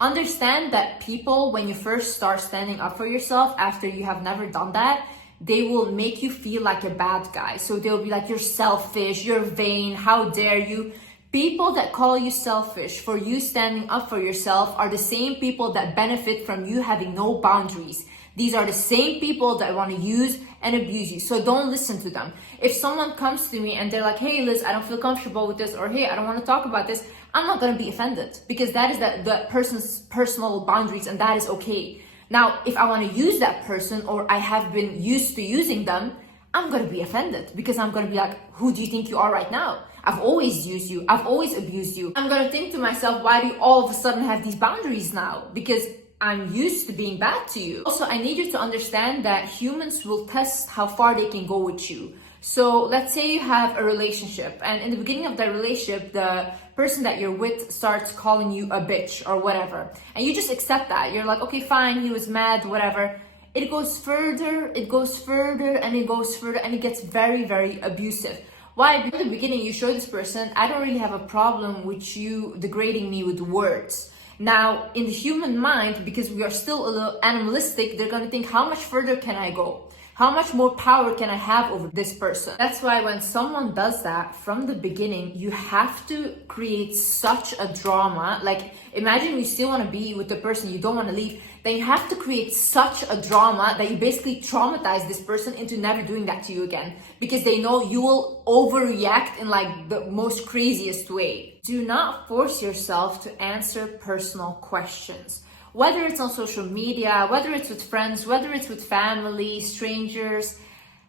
Understand that people, when you first start standing up for yourself after you have never done that, they will make you feel like a bad guy. So they'll be like, you're selfish, you're vain, how dare you. People that call you selfish for you standing up for yourself are the same people that benefit from you having no boundaries. These are the same people that want to use and abuse you. So don't listen to them. If someone comes to me and they're like, hey Liz, I don't feel comfortable with this, or hey, I don't want to talk about this, I'm not going to be offended, because that is the person's personal boundaries, and that is okay. Now, if I want to use that person, or I have been used to using them, I'm going to be offended, because I'm going to be like, who do you think you are right now? I've always used you. I've always abused you. I'm going to think to myself, why do you all of a sudden have these boundaries now? Because I'm used to being bad to you. Also, I need you to understand that humans will test how far they can go with you. So let's say you have a relationship, and in the beginning of that relationship, the person that you're with starts calling you a bitch or whatever. And you just accept that. You're like, okay, fine, he was mad, whatever. It goes further, it goes further, and it goes further, and it gets very, very abusive. Why? Because in the beginning, you show this person, I don't really have a problem with you degrading me with words. Now, in the human mind, because we are still a little animalistic, they're going to think, how much further can I go? How much more power can I have over this person? That's why when someone does that from the beginning, you have to create such a drama. Like, imagine you still want to be with the person, you don't want to leave. Then you have to create such a drama that you basically traumatize this person into never doing that to you again. Because they know you will overreact in like the most craziest way. Do not force yourself to answer personal questions. Whether it's on social media, whether it's with friends, whether it's with family, strangers,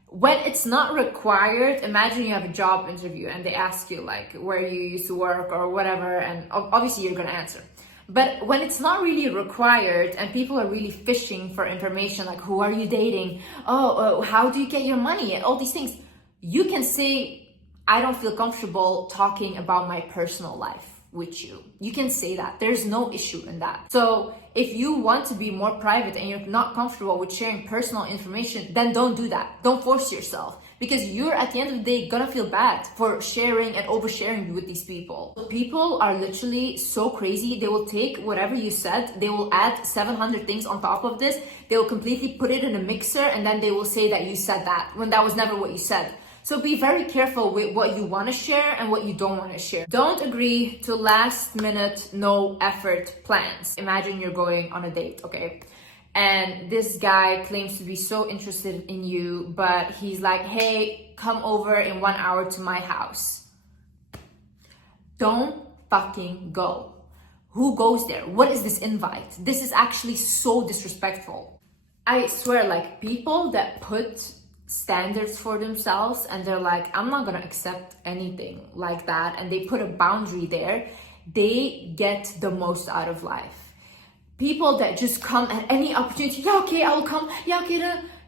when it's not required. Imagine you have a job interview and they ask you like where you used to work or whatever, and obviously you're gonna answer. But when it's not really required and people are really fishing for information, like who are you dating? How do you get your money? And all these things, you can say, I don't feel comfortable talking about my personal life with you. You can say that. There's no issue in that. So if you want to be more private and you're not comfortable with sharing personal information, then don't do that. Don't force yourself, because you're at the end of the day gonna feel bad for sharing and oversharing with these people. People are literally so crazy. They will take whatever you said, they will add 700 things on top of this, they will completely put it in a mixer, and then they will say that you said that when that was never what you said. So be very careful with what you want to share and what you don't want to share. Don't agree to last minute, no effort plans. Imagine you're going on a date, okay? And this guy claims to be so interested in you, but he's like, hey, come over in 1 hour to my house. Don't fucking go. Who goes there? What is this invite? This is actually so disrespectful. I swear, like, people that put standards for themselves and they're like, I'm not gonna accept anything like that, and they put a boundary there, they get the most out of life. People that just come at any opportunity, yeah, okay, I will come, yeah, okay,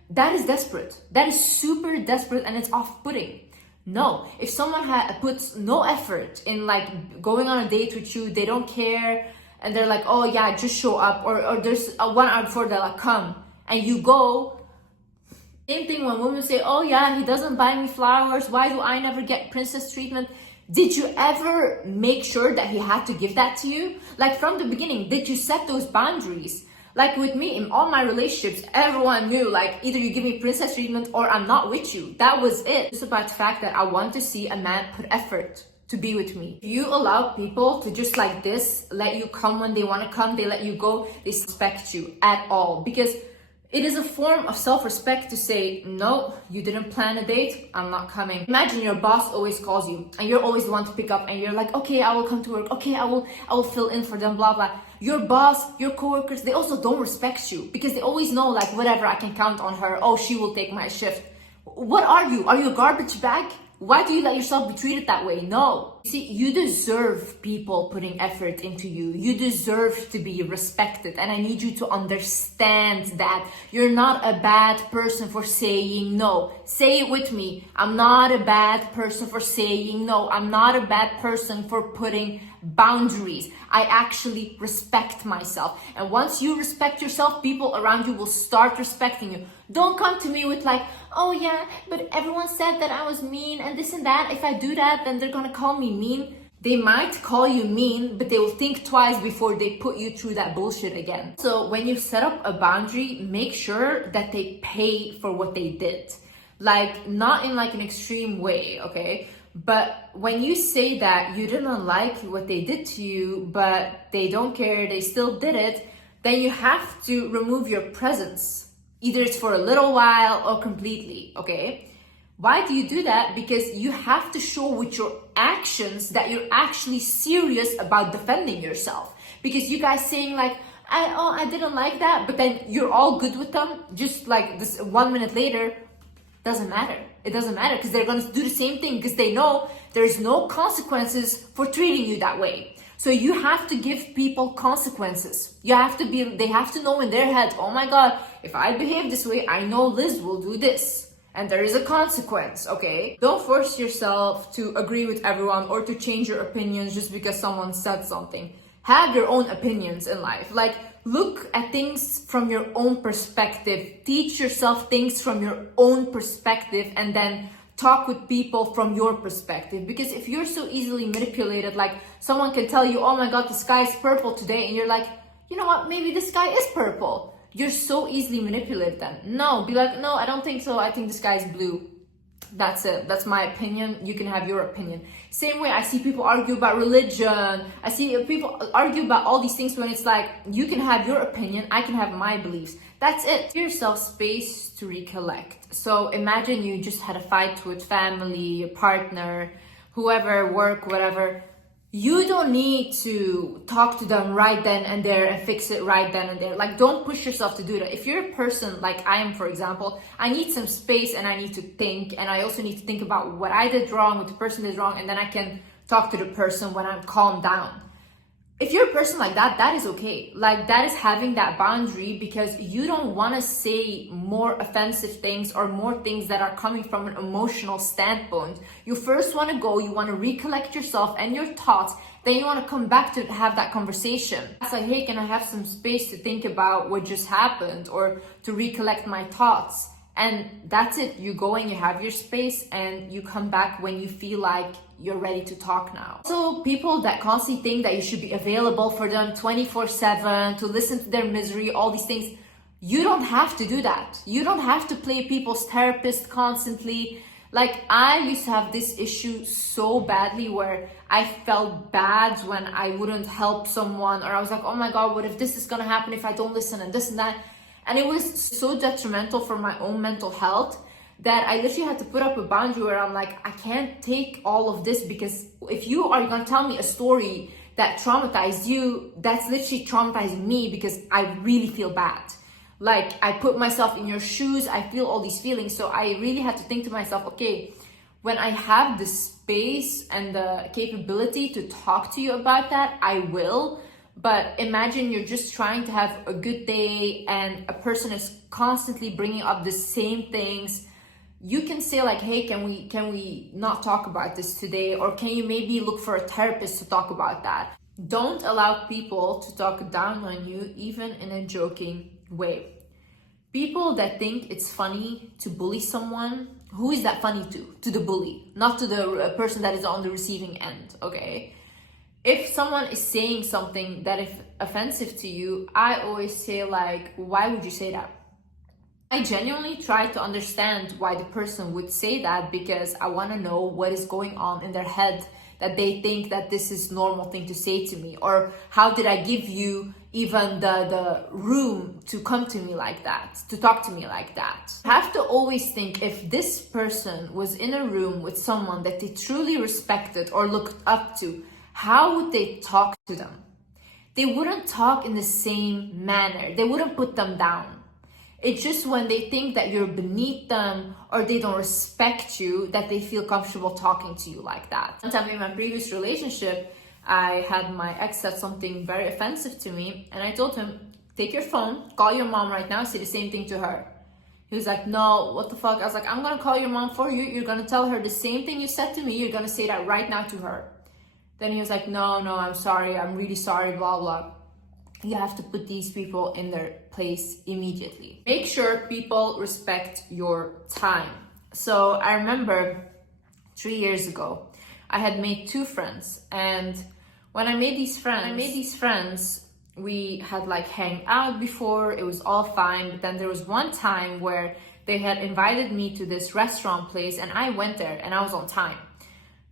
that is desperate. That is super desperate, and it's off-putting. No, if someone puts no effort in like going on a date with you, they don't care, and they're like, oh yeah, just show up, or there's a 1 hour before, they're like, come, and you go. Same thing when women say, oh yeah, he doesn't buy me flowers, why do I never get princess treatment? Did you ever make sure that he had to give that to you? Like from the beginning, did you set those boundaries? Like with me, in all my relationships, everyone knew like either you give me princess treatment or I'm not with you. That was it. It's about the fact that I want to see a man put effort to be with me. If you allow people to just like this, let you come when they want to come, they let you go, they suspect you at all. Because it is a form of self-respect to say, no, you didn't plan a date, I'm not coming. Imagine your boss always calls you and you're always the one to pick up, and you're like, okay, I will come to work. Okay, I will fill in for them, blah, blah. Your boss, your coworkers, they also don't respect you because they always know like, whatever, I can count on her. Oh, she will take my shift. What are you? Are you a garbage bag? Why do you let yourself be treated that way? No. You see, you deserve people putting effort into you. You deserve to be respected. And I need you to understand that you're not a bad person for saying no. Say it with me. I'm not a bad person for saying no. I'm not a bad person for putting boundaries. I actually respect myself. And once you respect yourself, people around you will start respecting you. Don't come to me with like, oh yeah, but everyone said that I was mean and this and that. If I do that, then they're gonna call me mean. They might call you mean, but they will think twice before they put you through that bullshit again. So when you set up a boundary, make sure that they pay for what they did. Like, not in like an extreme way, okay? But when you say that you didn't like what they did to you, but they don't care, they still did it, then you have to remove your presence. Either it's for a little while or completely, okay? Why do you do that? Because you have to show with your actions that you're actually serious about defending yourself. Because you guys saying like, I didn't like that, but then you're all good with them, just like this 1 minute later, doesn't matter. It doesn't matter because they're going to do the same thing because they know there's no consequences for treating you that way. So you have to give people consequences. They have to know in their head, oh my God, if I behave this way, I know Liz will do this. And there is a consequence, okay? Don't force yourself to agree with everyone or to change your opinions just because someone said something. Have your own opinions in life. Like, look at things from your own perspective. Teach yourself things from your own perspective and then talk with people from your perspective. Because if you're so easily manipulated, like someone can tell you, oh my God, the sky is purple today. And you're like, you know what? Maybe the sky is purple. You're so easily manipulated then. No, be like, no, I don't think so. I think the sky is blue. That's it. That's my opinion. You can have your opinion. Same way I see people argue about religion. I see people argue about all these things when it's like, you can have your opinion, I can have my beliefs. That's it. Give yourself space to recollect. So imagine you just had a fight with family, a partner, whoever, work, whatever. You don't need to talk to them right then and there and fix it right then and there. Like, don't push yourself to do that. If you're a person like I am, for example, I need some space and I need to think. And I also need to think about what I did wrong, what the person did wrong. And then I can talk to the person when I'm calmed down. If you're a person like that, that is okay. Like, that is having that boundary because you don't want to say more offensive things or more things that are coming from an emotional standpoint. You first want to go, you want to recollect yourself and your thoughts, then you want to come back to have that conversation. It's like, hey, can I have some space to think about what just happened or to recollect my thoughts? And that's it. You go and you have your space and you come back when you feel like you're ready to talk now. So people that constantly think that you should be available for them 24/7, to listen to their misery, all these things, you don't have to do that. You don't have to play people's therapist constantly. Like, I used to have this issue so badly where I felt bad when I wouldn't help someone, or I was like, oh my God, what if this is gonna happen if I don't listen and this and that. And it was so detrimental for my own mental health that I literally had to put up a boundary where I'm like, I can't take all of this, because if you are gonna tell me a story that traumatized you, that's literally traumatizing me because I really feel bad. Like, I put myself in your shoes, I feel all these feelings. So I really had to think to myself, okay, when I have the space and the capability to talk to you about that, I will. But imagine you're just trying to have a good day and a person is constantly bringing up the same things. You can say like, hey, can we not talk about this today? Or can you maybe look for a therapist to talk about that? Don't allow people to talk down on you, even in a joking way. People that think it's funny to bully someone, who is that funny to? To the bully, not to the person that is on the receiving end, okay? If someone is saying something that is offensive to you, I always say like, why would you say that? I genuinely try to understand why the person would say that, because I want to know what is going on in their head that they think that this is normal thing to say to me, or how did I give you even the room to come to me like that, to talk to me like that. I have to always think, if this person was in a room with someone that they truly respected or looked up to, how would they talk to them? They wouldn't talk in the same manner. They wouldn't put them down. It's just when they think that you're beneath them or they don't respect you that they feel comfortable talking to you like that. One time in my previous relationship, I had my ex said something very offensive to me, and I told him, take your phone, call your mom right now, say the same thing to her. He was like, no, what the fuck? I was like, I'm gonna call your mom for you. You're gonna tell her the same thing you said to me. You're gonna say that right now to her. Then he was like, no, I'm sorry. I'm really sorry, blah, blah. You have to put these people in their place immediately. Make sure people respect your time. So I remember 3 years ago, I had made 2 friends, and when I made these friends, we had like hang out before, it was all fine, but then there was one time where they had invited me to this restaurant place and I went there and I was on time.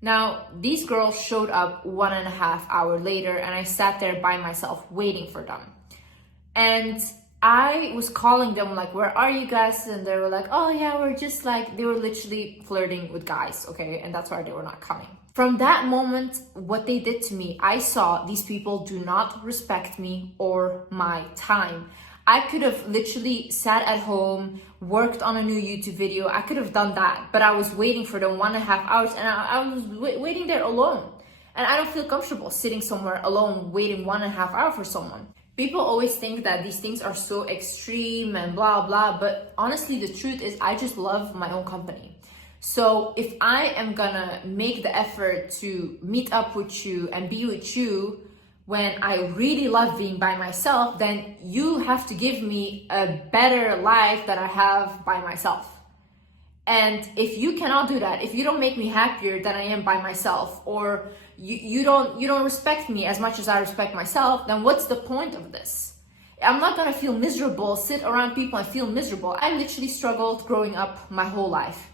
Now, these girls showed up 1.5 hours later and I sat there by myself waiting for them. And I was calling them like, where are you guys? And they were like, oh yeah, we're just like, they were literally flirting with guys, okay? And that's why they were not coming. From that moment, what they did to me, I saw these people do not respect me or my time. I could have literally sat at home, worked on a new YouTube video. I could have done that, but I was waiting for them 1.5 hours and I was waiting there alone. And I don't feel comfortable sitting somewhere alone, waiting 1.5 hours for someone. People always think that these things are so extreme and blah, blah, but honestly, the truth is I just love my own company. So if I am gonna make the effort to meet up with you and be with you when I really love being by myself, then you have to give me a better life that I have by myself. And if you cannot do that, if you don't make me happier than I am by myself, or you don't respect me as much as I respect myself, then what's the point of this? I'm not gonna feel miserable, sit around people and feel miserable. I literally struggled growing up my whole life.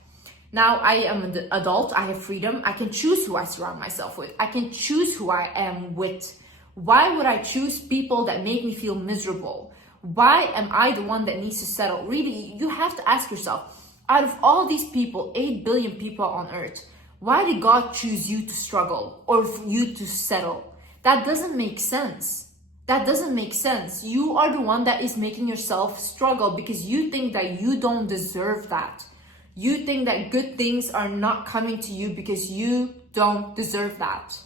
Now I am an adult, I have freedom, I can choose who I surround myself with. I can choose who I am with. Why would I choose people that make me feel miserable? Why am I the one that needs to settle? Really, you have to ask yourself, out of all these people, 8 billion people on earth, why did God choose you to struggle or for you to settle? That doesn't make sense. That doesn't make sense. You are the one that is making yourself struggle because you think that you don't deserve that. You think that good things are not coming to you because you don't deserve that.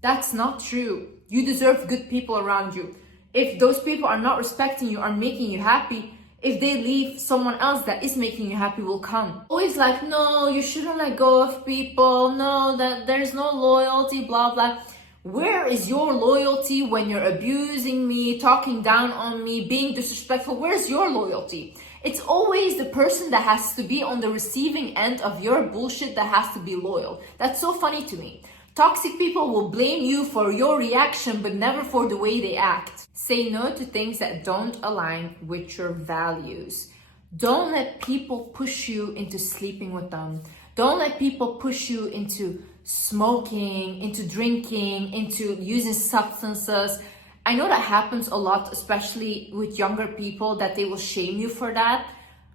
That's not true. You deserve good people around you. If those people are not respecting you, are making you happy, if they leave, someone else that is making you happy will come. Always like, no, you shouldn't let go of people. No, that there's no loyalty, blah, blah. Where is your loyalty when you're abusing me, talking down on me, being disrespectful? Where's your loyalty? It's always the person that has to be on the receiving end of your bullshit that has to be loyal. That's so funny to me. Toxic people will blame you for your reaction, but never for the way they act. Say no to things that don't align with your values. Don't let people push you into sleeping with them. Don't let people push you into smoking, into drinking, into using substances. I know that happens a lot, especially with younger people, that they will shame you for that.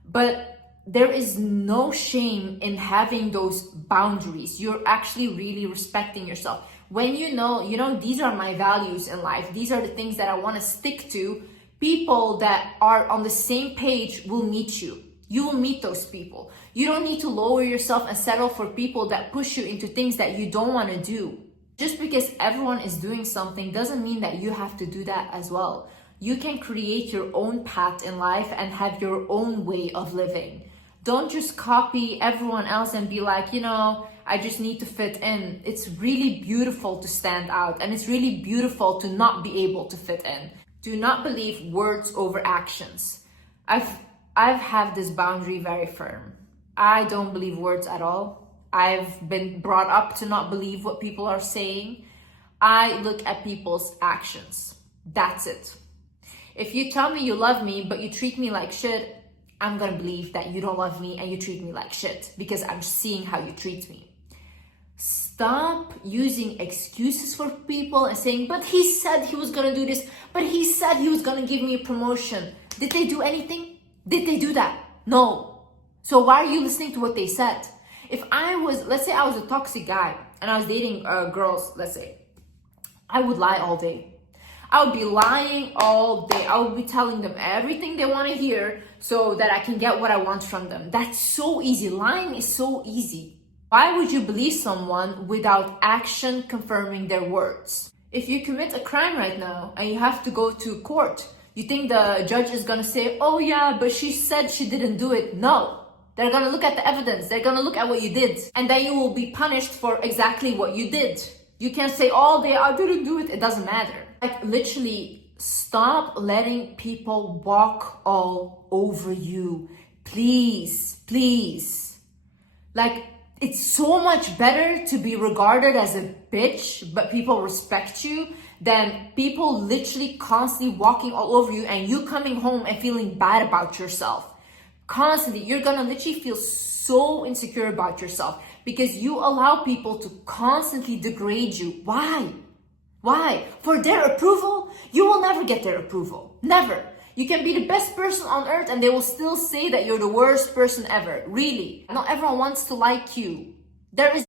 But there is no shame in having those boundaries. You're actually really respecting yourself. When you know, these are my values in life. These are the things that I want to stick to. People that are on the same page will meet you. You will meet those people. You don't need to lower yourself and settle for people that push you into things that you don't want to do. Just because everyone is doing something doesn't mean that you have to do that as well. You can create your own path in life and have your own way of living. Don't just copy everyone else and be like, I just need to fit in. It's really beautiful to stand out, and it's really beautiful to not be able to fit in. Do not believe words over actions. I've had this boundary very firm. I don't believe words at all. I've been brought up to not believe what people are saying. I look at people's actions. That's it. If you tell me you love me, but you treat me like shit, I'm gonna believe that you don't love me and you treat me like shit because I'm seeing how you treat me. Stop using excuses for people and saying, but he said he was gonna do this, but he said he was gonna give me a promotion. Did they do anything? Did they do that? No. So why are you listening to what they said? If let's say I was a toxic guy and I was dating girls, let's say, I would lie all day. I would be lying all day. I would be telling them everything they want to hear so that I can get what I want from them. That's so easy. Lying is so easy. Why would you believe someone without action confirming their words? If you commit a crime right now and you have to go to court, you think the judge is going to say, oh yeah, but she said she didn't do it? No. They're going to look at the evidence. They're going to look at what you did. And then you will be punished for exactly what you did. You can't say all day, I didn't do it. It doesn't matter. Like, literally, stop letting people walk all over you. Please, please. Like, It's so much better to be regarded as a bitch, but people respect you, than people literally constantly walking all over you and you coming home and feeling bad about yourself. Constantly, you're gonna literally feel so insecure about yourself because you allow people to constantly degrade you. Why? Why? For their approval? You will never get their approval. Never. You can be the best person on earth and they will still say that you're the worst person ever. Really. Not everyone wants to like you. There is